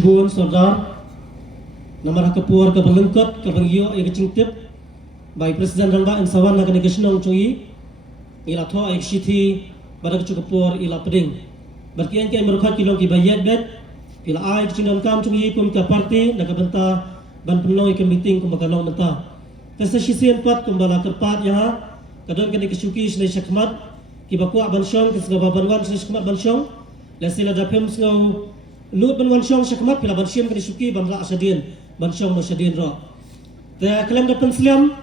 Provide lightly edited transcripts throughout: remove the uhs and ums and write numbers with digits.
Bun Saudara Namara Kapur Kabalengkot Kabangyo Egacingtip by President Rangba and Sawan Naganegation Choi Ilato Exiti Badak Chukapur Ila Peding Berkian Kai Merukat Kiloki Bayet Bet Pila Ai Chinam Kam Chungi Kum Ka Party Nakabenta Ban Penloi Ke Meeting Kumakalong Menta Testa Shisian Pat Kumbala Kerpat Yaha Kadon Kene Kesuki Snai Shakmat Kibakwa Banshong Kesgaba Banwan Snai Shakmat Banshong Lasila Dapem Snow Lut ban wansyong syakmat pila ban syam kani suki ban la asadin ban syong no sadin ro. Ta kalam da pensliam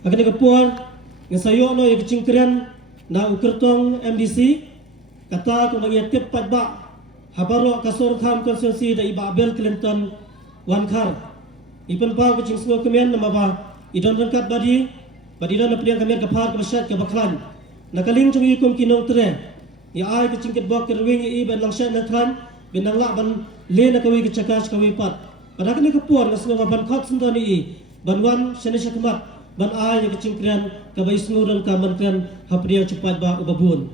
agani kapur nga sayo no yung cingkren na ukertong MDC kata kung mangyatip padba habaro kasor kham konstituensi da iba Bill Clinton wankar. Ipan pa ko cing semua kemen nama ba idon rangkat badi don na priang kemen kapar kabasyat kabaklan. Nakaling chung ikom kinong tre. Ya ai ko cingket bok kerwing iban langsat na klan binang la ban le na kawi kecakas kawi pat pada kini kepuan na semua ban khot sentani i banwan sene syakmat ban ai yang kecingkran kabai senguran kamankan hapria cepat ba ubabun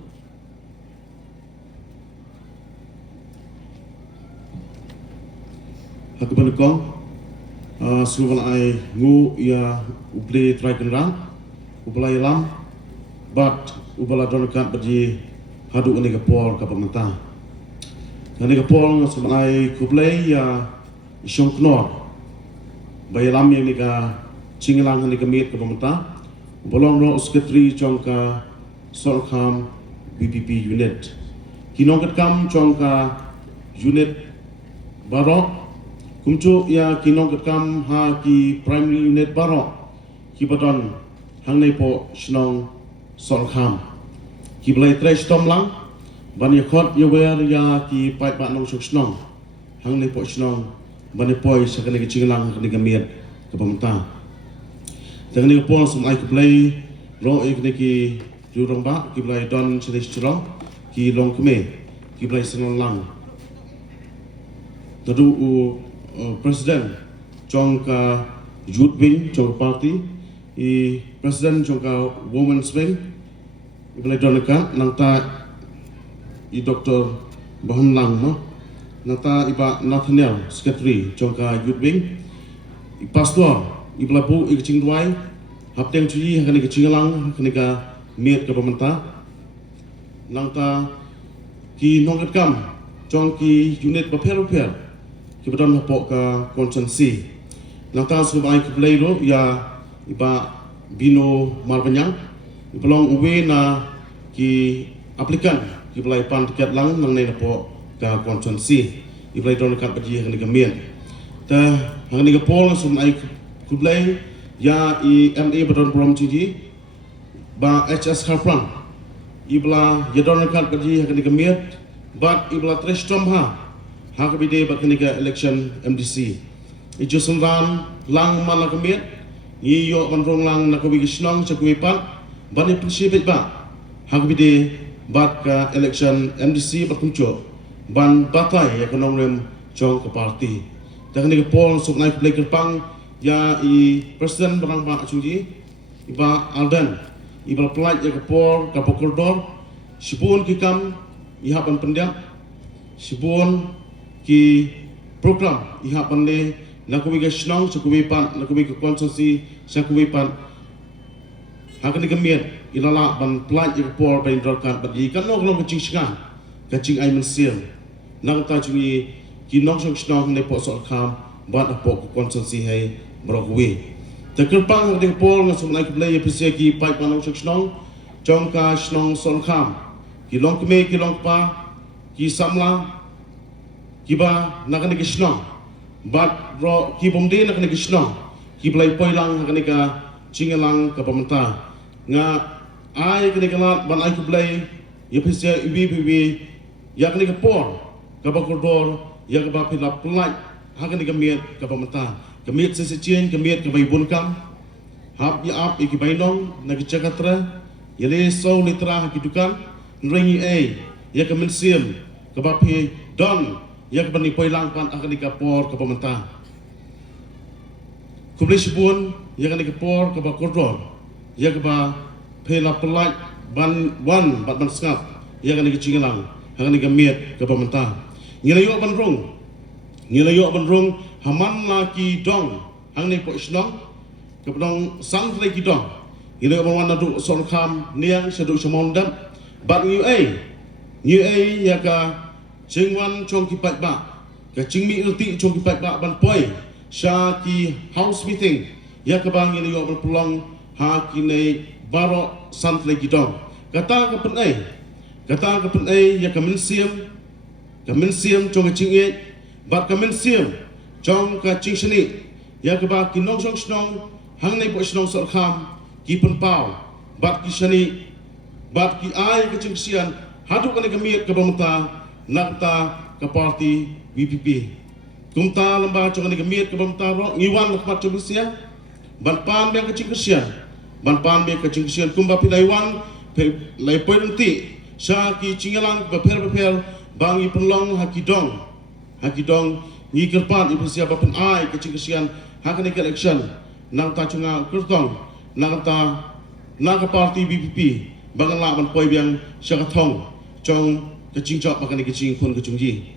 Aku bandukong suruh ai ngu ia ubli traikan rang ublai lam bat ubala donakan bagi hadu ini kapor kapamenta Nani kapol sebenarnya kublai ya isyong knor bayi lam yang nika cingilang nika mit ke pemerintah bolong ro sekretari jongka Solkham BPP unit kinong ketkam jongka unit barok kumcu ya kinong ketkam ha ki primary unit barok ki badon hang nei po snong Solkham ki blai tres tomlang ban yakhot yawer ya ki pai ba nong snong hang le po snong ban ne poi sakane ki chinglang ni gamiet ke pemerintah tang ni po sum ai kublai ro ek ne ki jurong ba ki blai don sedis chro ki long kme ki blai senong lang tadu president jongka youth wing jong party i president jongka women's wing ki blai don ka nang ta I Dr. Bahun Lang no nata iba Nathaniel secretary jongka youth wing I pastor I belabu I kecing duai hapteng cuyi hakani kecing lang hakani ka miet ke pemerintah nangta ki nongkat kam jongki unit bapel ki badon hapok ka konsensi nangta subai ke pelairo ya iba bino marbanyang belong uwe na ki aplikan Iblai pan tiket lang nang nei napo ka konsensi iblai don kat baji hang gamien ta hang ni pol sum ai kublai ya I MA badon prom ciji ba HS Harpran ibla ya don kat baji hang gamien bat ibla trestrom ha ka bide bat ka election MDC I jusundan lang man gamien I yo man rong lang nakawi gisnong sa kuipan ban ni prinsipit ba ka bide bat ka election MDC berkuncu ban batai ekonomi jong ke parti dan ni pol sub naik play kerpang ya I presiden berang ba cuji iba Alden iba pelaj ya ke pol ka pokordor sibun ki kam ihapan pendiak sibun ki program ihapan le nakuwi ga snong sakuwi pan nakuwi ke konsensi sakuwi pan hakani kemiet ilala ban pelaj report ban dorkan bagi kan no long kecing singan kecing ai mensil nang ta cungi ki nong song snong ne po Solkham ban apo konsensi hai brokwe ta kerpang de pol ngasum nai kublai pse ki pai panong song snong jongka snong Solkham ki long keme ki long pa ki samla ki ba nakani ki snong bat ro ki bomde nakani ki snong ki blai poilang nakani ka cingelang ke pemerintah nga ai kini kalat ban ai kublai ya pisia ibi ya kini kapor kabakordor ya kabapila pelaj hakani kamiet ka pemerintah kamiet sesecien kamiet ka baibun kam hap ya ap iki bainong na kicakatra ya le so litra hakidukan nrengi ya kemensiam kabapi don ya kabani poilang pan hakani kapor ka pemerintah kublai sibun ya kini kapor kabakordor ya keba pela pelaj ban wan bat ban skap ya kan dikecinglang akan digamiet ke pemerintah ngelayo ban rong Ngilayo benrung haman laki dong hang ni po isnong kepadong sang lagi dong. Ngilayo berwana du son kam niang sedu semondam bat ngiu ya ka jingwan chong ki pat ba ka jingmi ulti chong ki pat ba ban poi sha ki house meeting ya ka bang ngilayo berpulang ha ki nei baro sant lagi dong. Kata ka pen ya ka min siam chong ka jing bat ka min siam chong ka jing shani ya ka ba ki nong chong snong hang nei po snong sor kham ki pen pau bat ki shani bat ki ai ka jing sian hadu ka kamiet ka bamta nakta ka party VPP kumta lamba chong ka kamiet ka bamta ro ngiwan lakmat chobusia ban pan be ka jing sian ban pan be ka jing sian kumba pilaiwan lai pointi sha ki chingalang ba per bangi penlong hakidong ni kerpan ibu siapa pun ai kecil-kecilan hak ni election nang ta chunga kertong nang ka parti BPP bangan la ban poi biang syakathong chong kecing chok makan kecing pun kecungji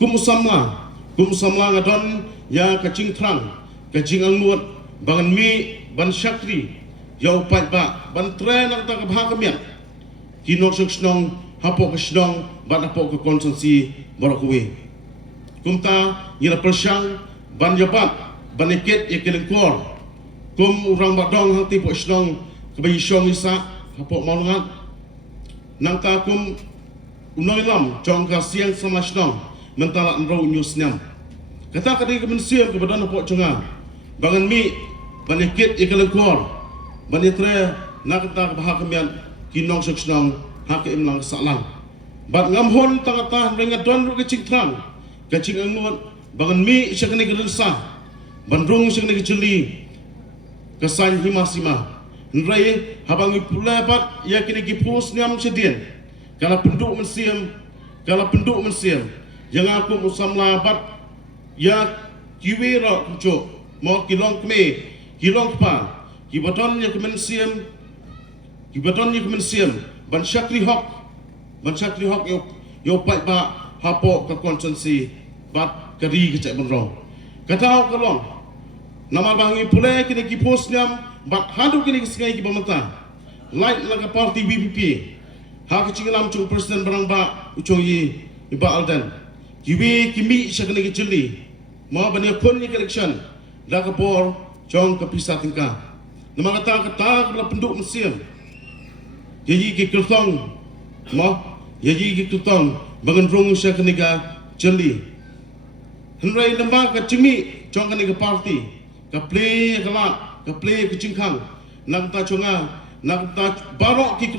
kumsamla ngadon ya kecing trang kecing angmut bangan mi ban syakri yau pat ba ban tre nang ta ka bha kamian kinok snong hapok snong ban hapok ke konsumsi barakuwi kumta ngira persyang ban jabat ban iket ya kelengkor kum urang badong hang tipo snong kebayi syong isa hapok maulungan nang ta kum unoilam chong ka siang sama snong mentala nro news nyam kata kadi ke mensiam ke badan hapok chonga bangan mi ban iket ya kelengkor ban itre nak ta bahakamian kinong snong hak imlang salang bat ngamhon tangata rengat don ru kecing trang kacing angut bangan mi syakni gerensah bandrung syakni keceli kesan himasima nrai habangi pulapat ya kini gipus nyam sedien kalau penduk mensiam yang aku musamla bat ya kiwira kucuk mau kilong pa kibaton ya kemensiam ban syakri hok yo pat ba hapo ka konsumsi bat kari kecek benrong katau kalong nama bangi pule kini kipos nyam bat hadu kini kesengai ki bamata light laga party BPP ha kecinglam chung presiden barang ba uchong yi iba aldan kiwi kimi syakni keceli ma bani kon ni election laga bor chong ka pisah tingka nama kata kala penduk mesim jadi ki kertong bangan rong syakni ka jeli henrai lembah ka cimi chong ka ni ka party ka play ka cingkang nak ta chonga nak ta barok ki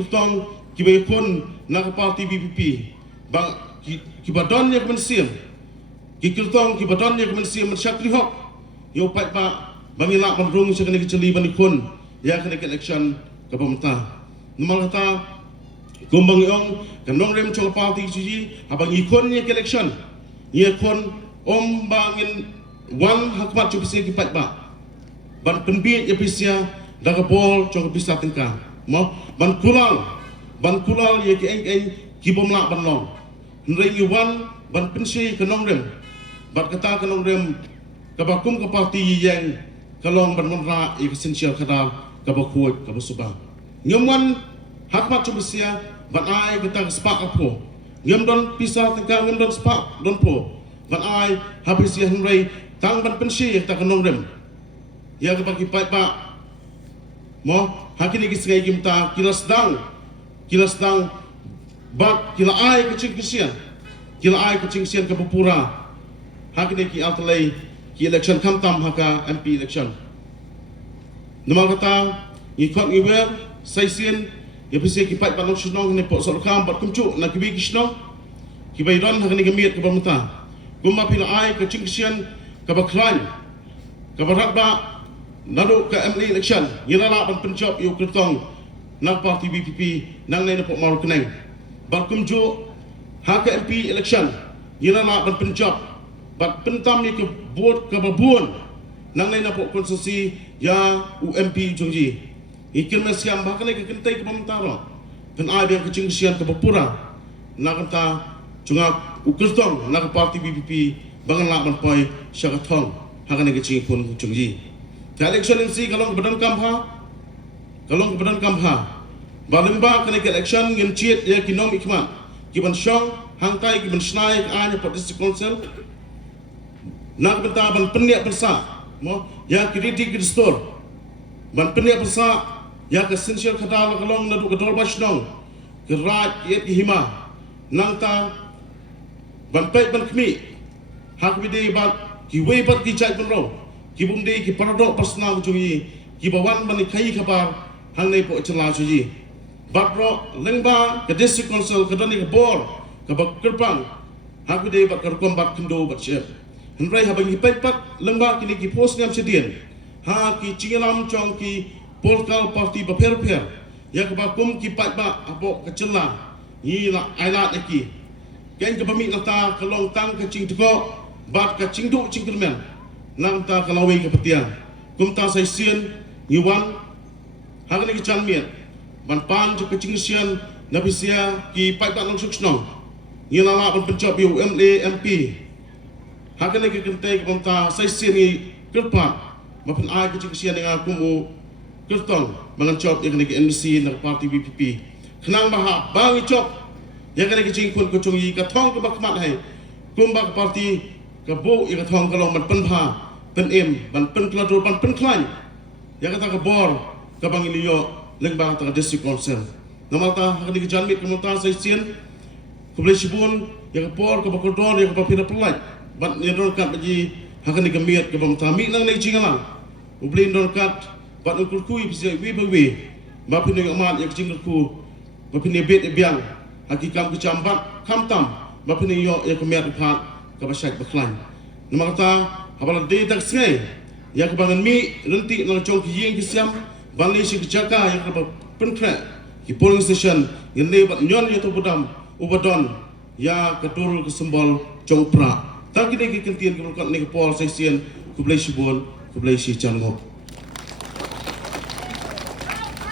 kertong ki bay kon nak party BPP bang ki badon ya kemensiam ki kertong ki badon ya kemensiam syakli hok yo pat pa bangila ban rong syakni ka jeli ban kon ya ka election ka pemerintah nomor kata gombang yong kanong rem chong party ji abang ikon ni election ye kon bangin wang hakmat chu pisi kipat ba ban penbit ya pisia daga bol chong pisa tingka mo ban kulal ye ki eng ki bomla ban long nrei ni wan ban pensi kanong rem bat kata kanong rem kabakum ka party yang kalong ban monra essential kada kabakuat kabasubang nyaman hakmat chu pisia ban ai kita sepak apo ngem don pisah tengah ngem don sepak don po ban ai habis ya henrei tang ban pensi ta kanong rem ya ke bagi pai pa mo hakini ki sengai kimta kilas dang bak kila ai kecing kesian ke pura hakini ki altalai ki election kamtam haka MP election nama kata ikot ngiwer saisien ya pisi kipat panong snong ne po sol kam bat kumcu na kibi kisno kibai ron hagni gamiet ke pamata gumma pila ai ke cingsian ka baklan ka barakba nadu ka ML election yilala ban penjob yo kertong nak parti BPP nang nei po mar keneng bat kumcu ha ka MP election yilala ban penjob bat pentam ni ke board ka babun nang nei po konstitusi ya UMP jongji ikin mesiam bahkan ke kentai ke pamantaro kan ai biang kecing sian ke bapura nak kata cunga ukurtong nak parti BPP bangan lak ban poi syakathong hakan ke cing pun chungji election MC kalong kebadan kamha balimba kan ke election ngin chiet ya kinom ikman kiban syong hangkai kiban snai anya district council nak benta ban peniak bersa mo ya kritik ke store ban peniak bersa ya ke essential kadal kalong nadu kadol basnong ke raj yet hima nangta ban pek ban kmi hak bide bat ki wei bat ki chai ban ro ki bum de ki paradok personal chuyi ki bawan ban khai khabar hang nei po chla chuyi bat ro lengba ke district council ke doni ke bor ke bak kerpang hak bide bat kerkom bat kendo bat chef henrai habang hi pek pat lengba kini ki post ngam sedien ha ki chingalam chong ki polkal parti ba pher ya ke bakum ki pat ba apo ke chla ni la ailateki ken ke bami nata kalong tang ke ching tko bat ke ching du ching kermen nang ta kalawi ke petian kum ta sai sien yuan hagan ki chan miet ban pan ju ke ching sian nabisia ki pat ba long suk snong ni la la ban pencop UMA MP hagan ki kente ke ta sai sien ni kerpa mapan ai ke ching sian dengan kumu kertong mangan cop yang ke NC nak parti BPP kenang baha bangi cop yang kena kecing pun kecungi katong ke bakmat hai kumbak parti ke bo yang katong kalau man penha pen em ban pen klador ban pen klan yang kata ke bor ke bangi liyo lengbang ta district council namalta hakni ke janmit ke monta sai sien ke boleh sibun yang ke bor ke bakordor yang ke bapina pelaj ban nidor kat baji hakni ke miat ke bamta mi nang nei jingalang ubli ndor kat bat ukur kui bisa wi bapin yang amat yang kecing ku bapin bet biang hakikam kecambat kamtam bapin yo yang kemiat phat ke basyat baklan nama kata habala de tak sengai yang kebangan mi renti nang chong ki yeng kisiam banli si kejaka yang ke pentra ki polling station yang lebat nyon yo to budam ubadon ya ketul ke sembol chong pra tak kini ki kentian ke kat ni ke pol session ku blai sibon ku blai si changok